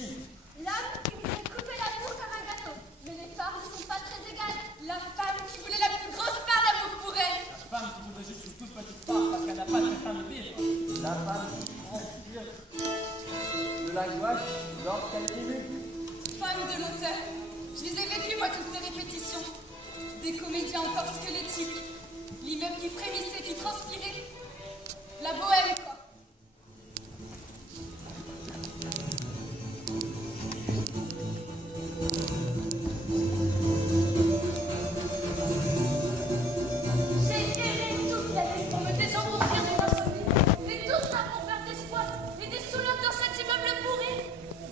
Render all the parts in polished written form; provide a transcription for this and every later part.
dit. L'homme qui voulait couper l'amour comme un gâteau. Mais les parts ne sont pas très égales. La femme qui voulait la plus grosse part d'amour pour elle. La femme qui voudrait juste une toute petite part parce qu'elle n'a pas de fin de vivre. La femme qui transpire de la gouache lorsqu'elle est émue. Femme de l'auteur, je les ai vécues, moi, toutes ces répétitions. Des comédiens encore squelettiques. L'immeuble qui frémissait, qui transpirait. La bohème, quoi. J'ai erré toute la nuit pour me désengourdir des insomnies. Et tout ça pour faire des squats et des sous-lots dans cet immeuble pourri.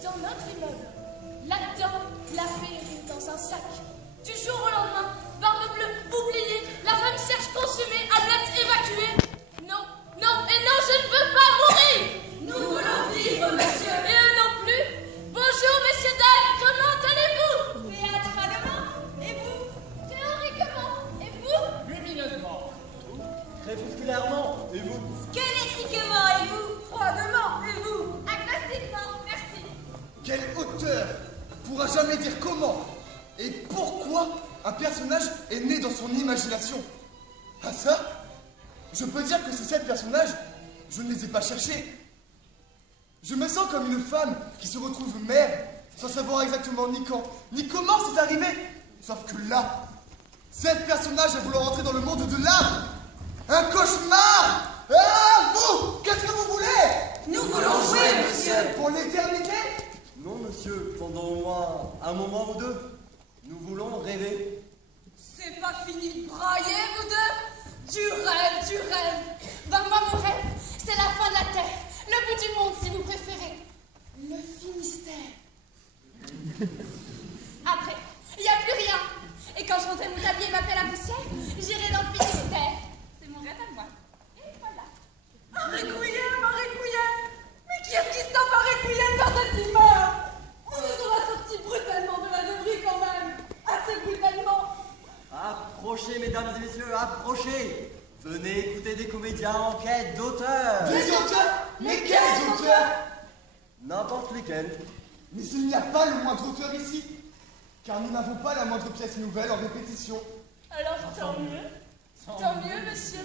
Dans notre immeuble. Là-dedans, la féerie dans un sac. Du jour au lendemain, barbe bleue, oubliée, la femme cherche consumée, ablate évacuée. Non, non et non, je ne veux pas mourir. Nous voulons vivre, monsieur. Et eux non plus. Bonjour, messieurs, dames, comment allez-vous? Théâtralement. Et vous? Théoriquement. Et vous? Lumineusement. Crépusculairement. Et vous? Squelettiquement. Et vous? Froidement. Et vous? Agnostiquement. Merci. Quel auteur pourra jamais dire comment et pourquoi un personnage est né dans son imagination? Ah ça, je peux dire que ces 7 personnages, je ne les ai pas cherchés. Je me sens comme une femme qui se retrouve mère sans savoir exactement ni quand, ni comment c'est arrivé. Sauf que là, 7 personnages à vouloir entrer dans le monde de l'art. Un cauchemar. Ah, vous, qu'est-ce que vous voulez? Nous voulons jouer, monsieur. Pour l'éternité? Non, monsieur, pendant au moins un moment ou deux. Nous voulons rêver. C'est pas fini de brailler, vous deux? Du rêve, du rêve. Ben moi, mon rêve, c'est la fin de la Terre. Le bout du monde, si vous préférez. Le Finistère. Après, il n'y a plus rien. Et quand je rentrais mon tablier et ma pelle à poussière, j'irai dans le Finistère. C'est mon rêve à moi. Et voilà. Un requiem, un requiem. Mais qui est-ce qui se tape un requiem dans cette immeuble? On nous aura sorti brutalement de la débris quand même. Assez brutalement. Approchez, mesdames et messieurs, approchez. Venez écouter des comédiens en quête d'auteur. Des auteurs? Mais quels auteurs? N'importe lesquels. Mais il n'y a pas le moindre auteur ici, car nous n'avons pas la moindre pièce nouvelle en répétition. Alors tant mieux. Tant mieux, monsieur.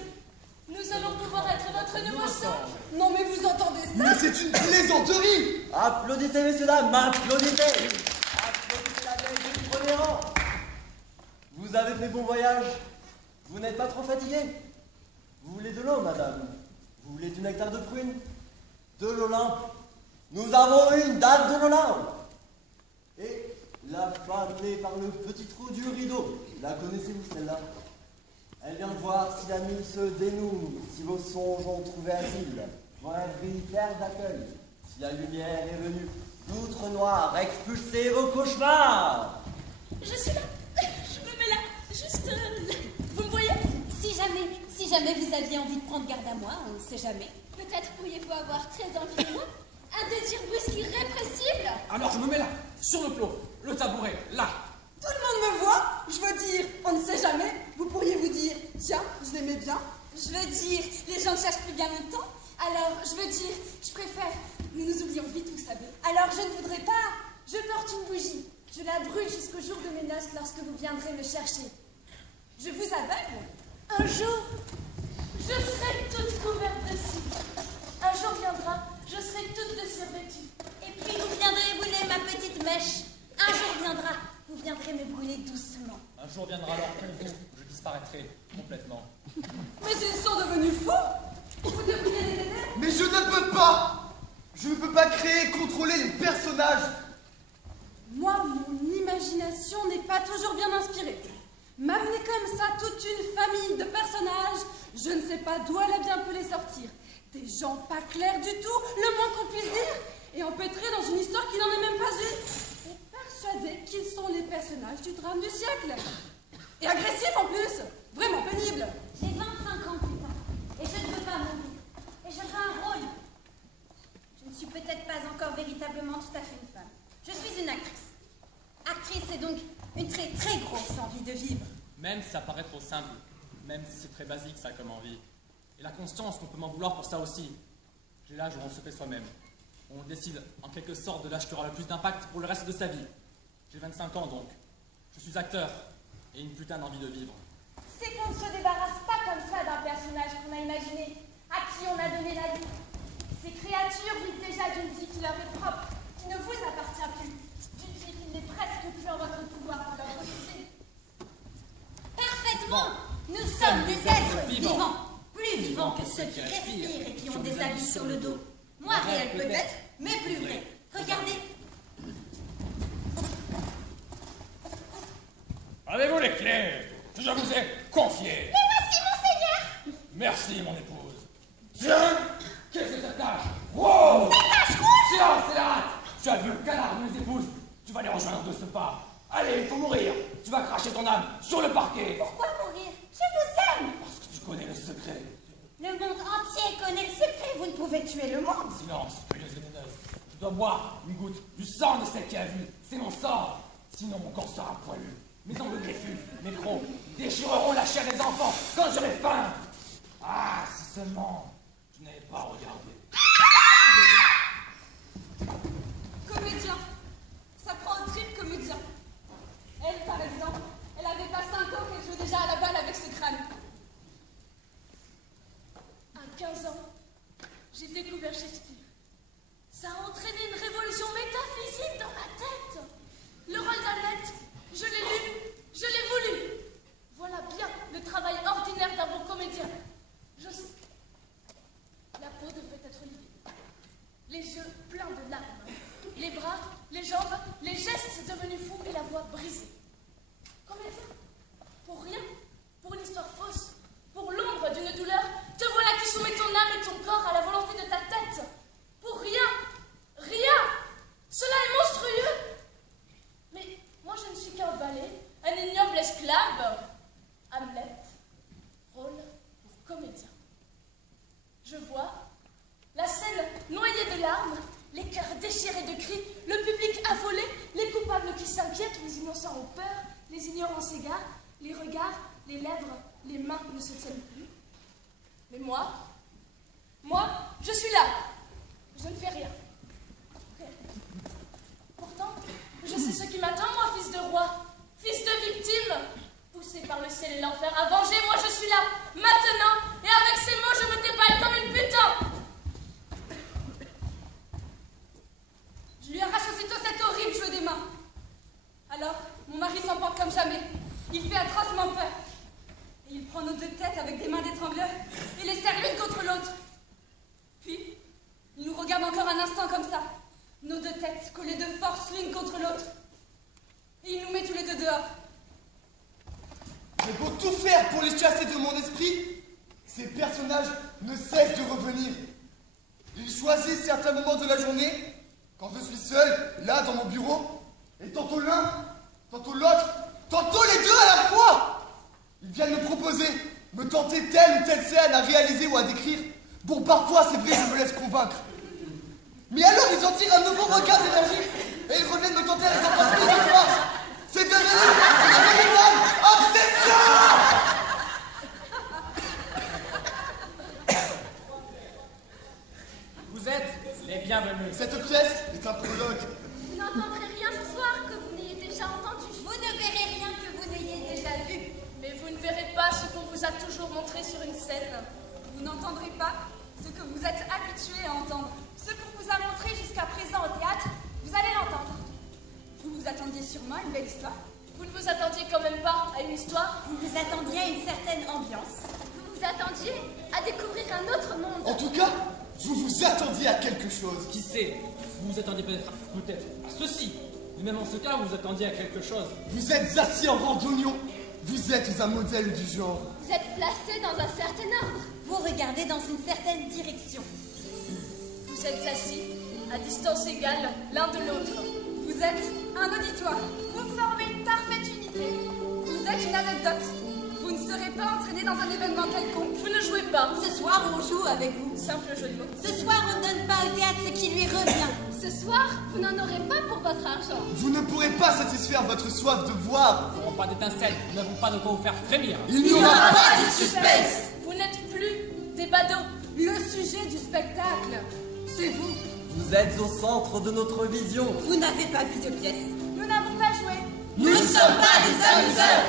Nous allons pouvoir être votre nouveau sang. Non mais vous entendez ça? Mais c'est une plaisanterie! Applaudissez, messieurs, dames, applaudissez. Applaudissez la vieille du premier rang. Vous avez fait bon voyage. Vous n'êtes pas trop fatigué. Vous voulez de l'eau, madame? Vous voulez du nectar de prune? De l'Olympe? Nous avons une date de l'Olympe. Et la femme née par le petit trou du rideau. La connaissez-vous, celle-là? Elle vient voir si la nuit se dénoue, si vos songes ont trouvé asile. Vos rêveries terre d'accueil. Si la lumière est venue d'outre noir, expulser vos cauchemars. Je suis là. Je me mets là. Juste là. Vous me voyez? Si jamais vous aviez envie de prendre garde à moi, on ne sait jamais. Peut-être pourriez-vous avoir très envie de moi? Un désir brusque irrépressible? Alors je me mets là, sur le plot, le tabouret, là. Tout le monde me voit. Je veux dire, on ne sait jamais. Vous pourriez vous dire, tiens, je l'aimais bien. Je veux dire, les gens ne cherchent plus bien longtemps. Alors, je veux dire, je préfère. Nous nous oublions vite, vous savez. Alors, je ne voudrais pas. Je porte une bougie. Je la brûle jusqu'au jour de mes noces lorsque vous viendrez me chercher. Je vous aveugle. Un jour, je serai toute couverte de cire. Un jour viendra, je serai toute de survêtue. Et puis vous viendrez brûler ma petite mèche. Un jour viendra, vous viendrez me brûler doucement. Un jour viendra alors pour vous, je disparaîtrai complètement. Mais ils sont devenus fous. Vous devriez les aider. Mais je ne peux pas! Je ne peux pas créer et contrôler les personnages! Moi, mon imagination n'est pas toujours bien inspirée. M'amener comme ça toute une famille de personnages, je ne sais pas d'où elle a bien pu les sortir. Des gens pas clairs du tout, le moins qu'on puisse dire, et empêtrés dans une histoire qui n'en est même pas une. Et persuadés qu'ils sont les personnages du drame du siècle. Et agressifs en plus, vraiment pénibles. J'ai 25 ans, putain, et je ne veux pas mourir. Et je veux un rôle. Je ne suis peut-être pas encore véritablement tout à fait une femme. Je suis une actrice. Actrice, c'est donc une très très grosse envie de vivre. Même si ça paraît trop simple, même si c'est très basique ça comme envie. Et la conscience qu'on peut m'en vouloir pour ça aussi. J'ai l'âge où on se fait soi-même. On décide en quelque sorte de l'âge qui aura le plus d'impact pour le reste de sa vie. J'ai 25 ans donc. Je suis acteur et une putain d'envie de vivre. C'est qu'on ne se débarrasse pas comme ça d'un personnage qu'on a imaginé, à qui on a donné la vie. Ces créatures vivent déjà d'une vie qui leur est propre, qui ne vous appartient plus, d'une vie qui n'est presque plus en votre pouvoir pour leur profiter. Parfaitement. Nous sommes des êtres vivants. Plus vivants que ceux qui respirent et qui ont des habits sur le dos. Moins réels peut-être, mais plus vrais. Regardez. Avez-vous les clés que je vous ai confiées? Les voici, monseigneur! Merci, mon épouse. Tiens, qu'est-ce que cette tache? Wow! Cette tache rouge! Silence, c'est la rate! Tu as vu le canard de mes épouses? Tu vas les rejoindre de ce pas. Allez, il faut mourir. Tu vas cracher ton âme sur le parquet. Pourquoi mourir? Je vous aime! Parce que tu connais le secret. Le monde entier connaît le secret. Vous ne pouvez tuer le monde. Silence, feuilleuse vénéneuse. Je dois boire une goutte du sang de celle qui a vu. C'est mon sang. Sinon, mon corps sera poilu. Mes ongles griffus, mes crocs, déchireront la chair des enfants quand j'aurai faim. Ah, si seulement tu n'avais pas regardé. Comédien. Ça prend au trip comédien. Elle, par exemple, elle avait pas 5 ans qu'elle jouait déjà à la balle avec ce crâne. À 15 ans, j'ai découvert Shakespeare. Ça a entraîné une révolution métaphysique dans ma tête. Le rôle d'Hamlet, je l'ai lu, je l'ai voulu. Voilà bien le travail ordinaire d'un bon comédien. Je sais. La peau devrait être livide. Les yeux pleins de larmes. Les bras, les jambes, les gestes devenus fous et la voix brisée. Comédien, pour rien, pour une histoire fausse, pour l'ombre d'une douleur, te voilà qui soumets ton âme et ton corps à la volonté de ta tête. Pour rien, rien. Cela est monstrueux. Mais moi je ne suis qu'un valet, un ignoble esclave. Hamlet, rôle pour comédien. Je vois la scène noyée de larmes, les cœurs déchirés de cris, le public affolé, les coupables qui s'inquiètent, les innocents ont peur, les ignorants s'égarent, les regards, les lèvres, les mains ne se tiennent plus. Mais moi, je suis là. Je ne fais rien. Rien. Pourtant, je sais ce qui m'attend, moi, fils de roi, fils de victime. Poussé par le ciel et l'enfer à venger, moi je suis là, maintenant, et avec ces mots je me déballe comme une putain. Je lui arrache aussitôt cet horrible jeu des mains. Alors, mon mari s'emporte comme jamais. Il fait atrocement peur. Et il prend nos deux têtes avec des mains d'étrangleur et les serre l'une contre l'autre. Puis, il nous regarde encore un instant comme ça. Nos deux têtes collées de force l'une contre l'autre. Et il nous met tous les deux dehors. J'ai beau tout faire pour les chasser de mon esprit, ces personnages ne cessent de revenir. Ils choisissent certains moments de la journée, quand je suis seul, là dans mon bureau, et tantôt l'un, tantôt l'autre, tantôt les deux à la fois. Ils viennent me proposer, me tenter telle ou telle scène à réaliser ou à décrire. Bon, parfois c'est vrai, je me laisse convaincre. Mais alors ils en tirent un nouveau regard d'énergie, et ils reviennent me tenter avec encore plus de force. C'est devenu une véritable obsession! Vous êtes les bienvenus. Cette pièce est un prologue. Vous n'entendrez rien ce soir que vous n'ayez déjà entendu. Vous ne verrez rien que vous n'ayez déjà vu. Mais vous ne verrez pas ce qu'on vous a toujours montré sur une scène. Vous n'entendrez pas ce que vous êtes habitués à entendre. Ce qu'on vous a montré jusqu'à présent au théâtre, vous allez l'entendre. Vous vous attendiez sûrement à une belle histoire. Vous ne vous attendiez quand même pas à une histoire. Vous vous attendiez à une certaine ambiance. Vous vous attendiez à découvrir un autre monde. En tout cas, vous vous attendiez à quelque chose. Qui sait? Vous vous attendiez peut-être à ceci. Mais même en ce cas, vous vous attendiez à quelque chose. Vous êtes assis en rang d'oignon. Vous êtes un modèle du genre. Vous êtes placé dans un certain ordre. Vous regardez dans une certaine direction. Vous êtes assis à distance égale l'un de l'autre. Vous êtes un auditoire. Vous formez une parfaite unité. Vous êtes une anecdote. Vous ne serez pas entraîné dans un événement quelconque. Vous ne jouez pas. Ce soir, on joue avec vous. Simple jeu de mots. Ce soir, on ne donne pas au théâtre ce qui lui revient. Ce soir, vous n'en aurez pas pour votre argent. Vous ne pourrez pas satisfaire votre soif de voir. Nous n'aurons pas d'étincelles, nous n'avons pas de quoi vous faire frémir. Il n'y aura pas de suspense. Vous n'êtes plus des badauds. Le sujet du spectacle, c'est vous. Vous Vous êtes au centre de notre vision. Vous n'avez pas vu de pièce. Nous n'avons pas joué. Nous ne sommes pas des amuseurs.